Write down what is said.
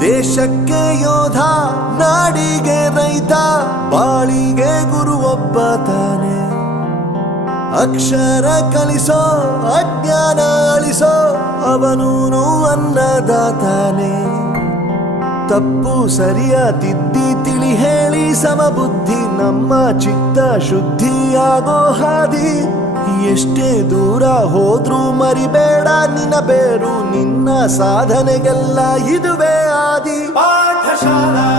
ದೇಶಕ್ಕೆ ಯೋಧ, ನಾಡಿಗೆ ರೈತ, ಬಾಳಿಗೆ ಗುರು ಒಬ್ಬ ತಾನೆ. ಅಕ್ಷರ ಕಲಿಸೋ, ಅಜ್ಞಾನ ಅಳಿಸೋ, ಅವನೂನು ಅನ್ನದಾತಾನೆ. ತಪ್ಪು ಸರಿಯ ತಿದ್ದಿ ತಿಳಿ ಹೇಳಿ ಸಮಬುದ್ಧಿ, ನಮ್ಮ ಚಿತ್ತ ಶುದ್ಧಿಯಾಗೋ ಹಾದಿ. ಎಷ್ಟೇ ದೂರ ಹೋದ್ರೂ ಮರಿಬೇಡ ನಿನ್ನ ಬೇರು, ನಿನ್ನ ಸಾಧನೆಗೆಲ್ಲ ಇದುವೇ ಆದಿ. ಪಾಠಶಾಲಾ